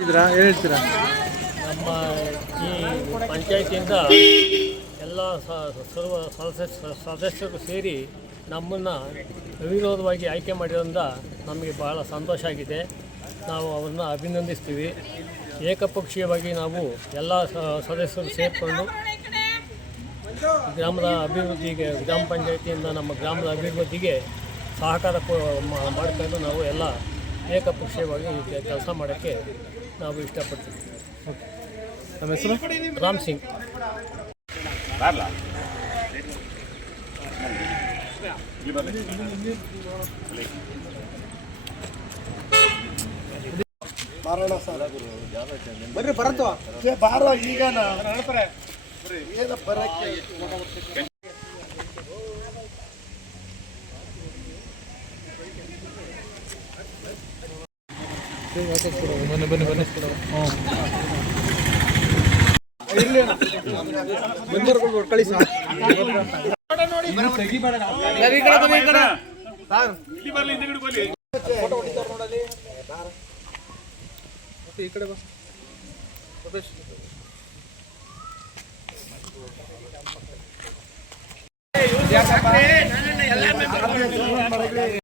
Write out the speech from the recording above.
ಹೇಳ್ತೀರಾ? ನಮ್ಮ ಈ ಪಂಚಾಯತಿಯಿಂದ ಎಲ್ಲ ಸರ್ವ ಸದಸ್ಯರು ಸೇರಿ ನಮ್ಮನ್ನು ಅವಿರೋಧವಾಗಿ ಆಯ್ಕೆ ಮಾಡಿರೋದ್ರಿಂದ ನಮಗೆ ಬಹಳ ಸಂತೋಷ ಆಗಿದೆ. ನಾವು ಅವರನ್ನ ಅಭಿನಂದಿಸ್ತೀವಿ. ಏಕಪಕ್ಷೀಯವಾಗಿ ನಾವು ಎಲ್ಲ ಸದಸ್ಯರು ಸೇರಿಕೊಂಡು ಗ್ರಾಮದ ಅಭಿವೃದ್ಧಿಗೆ, ಗ್ರಾಮ ಪಂಚಾಯತಿಯಿಂದ ನಮ್ಮ ಗ್ರಾಮದ ಅಭಿವೃದ್ಧಿಗೆ ಸಹಕಾರ ಮಾಡಿಕೊಂಡು ನಾವು ಎಲ್ಲ ಏಕಪಕ್ಷೀಯವಾಗಿ ಕೆಲಸ ಮಾಡೋಕ್ಕೆ ನಾವು ಇಷ್ಟಪಡ್ತೀವಿ. ನಮ್ಮ ಹೆಸರು ರಾಮ್ ಸಿಂಗ್. ಬರ್ರಿ ಬರತ್ವ ಬಾರೋ ಈಗ ಏನ ಬರಕ್ಕೆ ಬನ್ನಿ ಬನ್ನಿ ಬನ್ನಿ ಇಲ್ಲಿ ಮೆಂಬರ್ಗಳು ಕಳಿಸಿ ಈ ಕಡೆ ಬಾ